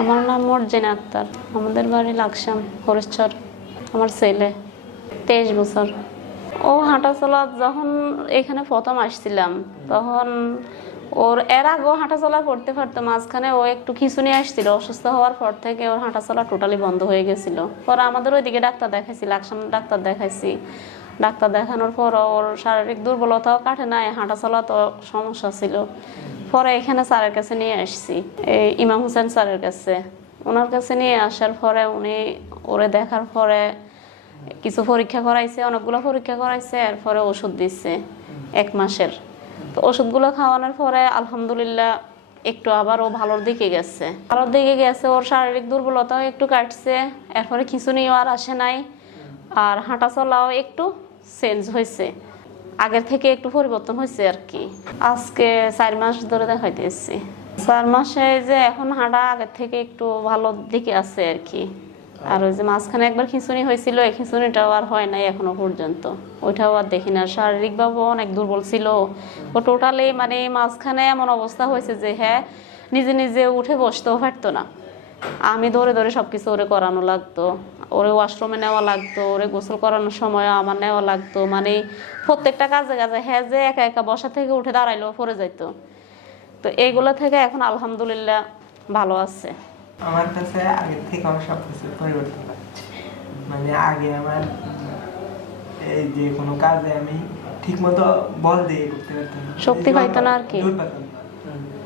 আমার নাম মর্জিনা আক্তার। আমাদের বাড়ি লাকসাম, হরিশ্চর, আমার ছেলে, তেইশ বছর। ও হাঁটাচলা যখন এখানে প্রথম আসছিলাম, তখন ওর এর আগেও হাঁটাচলা করতে পারতো, মাঝখানে ও একটু খিঁচুনি আসছিল, অসুস্থ হওয়ার পর থেকে ওর হাঁটাচলা টোটালি বন্ধ হয়ে গেছিল। পরে আমাদের ওইদিকে ডাক্তার দেখাইছি, লাকসাম ডাক্তার দেখাইছি। ডাক্তার দেখানোর পর ওর শারীরিক দুর্বলতাও কাটে নাই হাঁটাচলা তো সমস্যা ছিল। পরে এখানে স্যারের কাছে নিয়ে আসছি। এই ইমাম হোসেন স্যারের কাছে। ওনার কাছে নিয়ে আসার পরে উনি ওরে দেখার পরে কিছু পরীক্ষা করাইছে, অনেকগুলো পরীক্ষা করাইছে, এরপরে ওষুধ দিচ্ছে এক মাসের। তো ওষুধগুলো খাওয়ানোর পরে আলহামদুলিল্লাহ একটু আবার ও ভালোর দিকে গেছে। ভালোর দিকে গেছে, ওর শারীরিক দুর্বলতাও একটু কাটছে, এরপরে খিঁচুনিও আর আসে নাই। আর হাঁটা চলাও একটু চেঞ্জ হয়েছে। আগের থেকে একটু পরিবর্তন হয়েছে আর কি। আজকে চার মাস ধরে দেখাইতে এসেছি চার মাসে যে এখন হাঁটা আগের থেকে একটু ভালো দিকে আছে আর কি। আর ওই যে মাঝখানে একবার খিঁচুনি হয়েছিল, এই খিঁচুনিটাও আর হয় নাই এখনও পর্যন্ত। ওইটাও আর দেখি না। শারীরিকভাবে অনেক দুর্বল ছিল। ও টোটালি মানে মাঝখানে এমন অবস্থা হয়েছে যে হ্যাঁ নিজে নিজে উঠে বসতেও পারতো না। আমি ধরে ধরে সব কিছু ওরে করানো লাগতো ওরে ওয়াশরুমে নেওয়া লাগতো ওরে গোসল করানোর সময় আমার নেওয়া লাগতো মানে প্রত্যেকটা কাজে কাজে হ্যাঁ যে একা একা বসা থেকে উঠে দাঁড়াইলেও পড়ে যাইতো। তো এইগুলো থেকে এখন আলহামদুলিল্লাহ ভালো আছে। আমার কাছে আগের থেকে আমার সব কিছু পরিবর্তন লাগছে। মানে আগে আমার এই যে কোনো কাজে আমি ঠিক মতো বল দিয়ে করতে পারতাম শক্তি পাইতো না আর কি।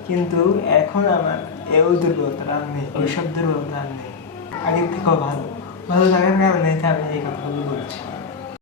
কিন্তু এখন আমার এও দুর্বলতা আর নেই ওইসব দুর্বলতা আর নেই। আগের থেকেও ভালো। ভালো লাগার কারণে আমি এই কথাগুলো বলছি।